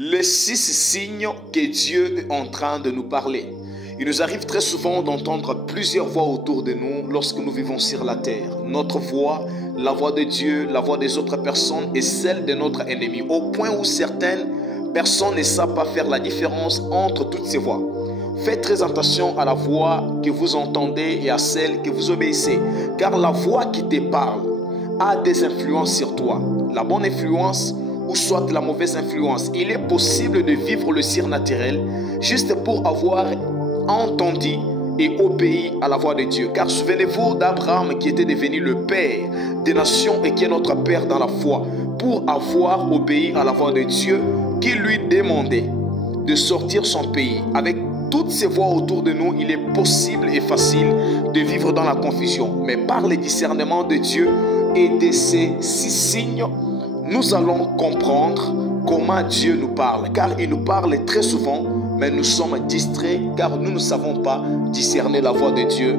les 6 signes que Dieu est en train de nous parler. Il nous arrive très souvent d'entendre plusieurs voix autour de nous lorsque nous vivons sur la terre. Notre voix, la voix de Dieu, la voix des autres personnes et celle de notre ennemi. Au point où certaines personnes ne savent pas faire la différence entre toutes ces voix. Faites très attention à la voix que vous entendez et à celle que vous obéissez. Car la voix qui te parle a des influences sur toi. La bonne influence ou soit la mauvaise influence. Il est possible de vivre le surnaturel juste pour avoir entendu et obéi à la voix de Dieu. Car souvenez-vous d'Abraham qui était devenu le père des nations et qui est notre père dans la foi, pour avoir obéi à la voix de Dieu qui lui demandait de sortir son pays. Avec toutes ces voix autour de nous, il est possible et facile de vivre dans la confusion. Mais par le discernement de Dieu et de ces 6 signes, nous allons comprendre comment Dieu nous parle. Car il nous parle très souvent, mais nous sommes distraits car nous ne savons pas discerner la voix de Dieu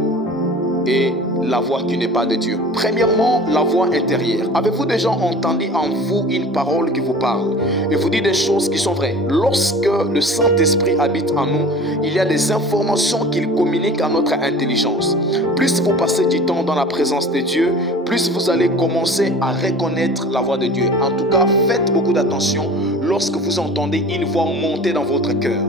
et la voix qui n'est pas de Dieu. Premièrement, la voix intérieure. Avez-vous déjà entendu en vous une parole qui vous parle et vous dit des choses qui sont vraies? Lorsque le Saint-Esprit habite en nous, il y a des informations qu'il communique à notre intelligence. Plus vous passez du temps dans la présence de Dieu, plus vous allez commencer à reconnaître la voix de Dieu. En tout cas, faites beaucoup d'attention lorsque vous entendez une voix monter dans votre cœur.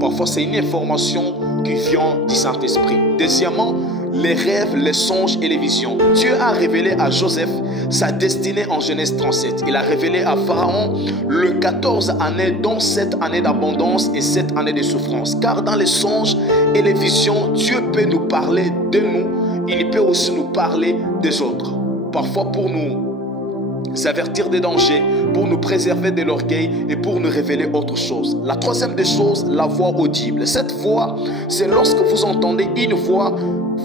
Parfois, c'est une information qui vient du Saint-Esprit. Deuxièmement, les rêves, les songes et les visions. Dieu a révélé à Joseph sa destinée en Genèse 37. Il a révélé à Pharaon le 14 années, dont 7 années d'abondance et 7 années de souffrance. Car dans les songes et les visions, Dieu peut nous parler de nous. Il peut aussi nous parler des autres. Parfois pour nous avertir des dangers, pour nous préserver de l'orgueil et pour nous révéler autre chose. La troisième des choses, la voix audible. Cette voix, c'est lorsque vous entendez une voix,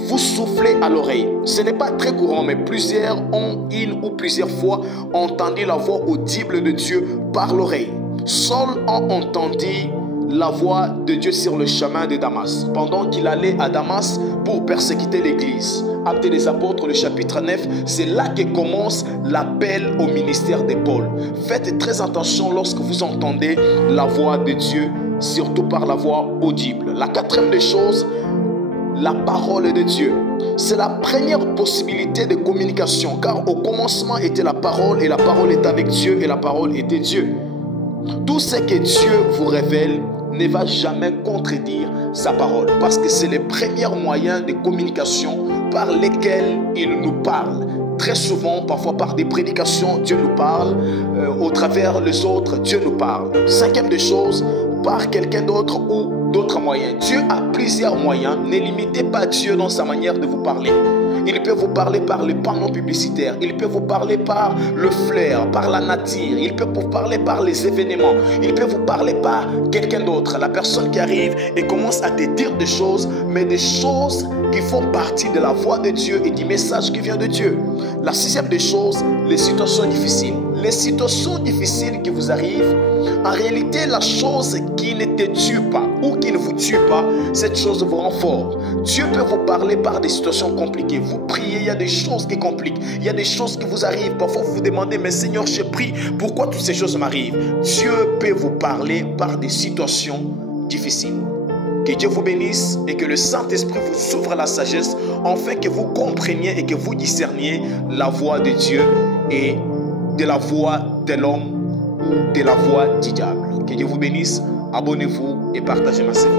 vous soufflez à l'oreille. Ce n'est pas très courant, mais plusieurs ont une ou plusieurs fois entendu la voix audible de Dieu par l'oreille. Saul a entendu la voix de Dieu sur le chemin de Damas, pendant qu'il allait à Damas pour persécuter l'église. Actes des Apôtres, le chapitre 9, c'est là que commence l'appel au ministère de Paul. Faites très attention lorsque vous entendez la voix de Dieu, surtout par la voix audible. La quatrième des choses, la parole de Dieu. C'est la première possibilité de communication, car au commencement était la parole et la parole était avec Dieu et la parole était Dieu. Tout ce que Dieu vous révèle ne va jamais contredire sa parole, parce que c'est le premier moyen de communication par lesquels il nous parle. Très souvent, parfois par des prédications, Dieu nous parle, au travers les autres, Dieu nous parle. Cinquième des choses, par quelqu'un d'autre ou d'autres moyens. Dieu a plusieurs moyens, ne limitez pas Dieu dans sa manière de vous parler. Il peut vous parler par les panneaux publicitaires. Il peut vous parler par le flair, par la nature. Il peut vous parler par les événements. Il peut vous parler par quelqu'un d'autre. La personne qui arrive et commence à te dire des choses, mais des choses qui font partie de la voix de Dieu et du message qui vient de Dieu. La sixième des choses, les situations difficiles. Les situations difficiles qui vous arrivent, en réalité, la chose qui ne te tue pas ou qui ne vous tue pas, cette chose vous rend fort. Dieu peut vous parler par des situations compliquées. Vous priez, il y a des choses qui compliquent. Il y a des choses qui vous arrivent. Parfois, vous vous demandez, mais Seigneur, je prie, pourquoi toutes ces choses m'arrivent? Dieu peut vous parler par des situations difficiles. Que Dieu vous bénisse et que le Saint-Esprit vous ouvre la sagesse, afin que vous compreniez et que vous discerniez la voix de Dieu et de la voix de l'homme ou de la voix du diable. Que Dieu vous bénisse, abonnez-vous et partagez ma série.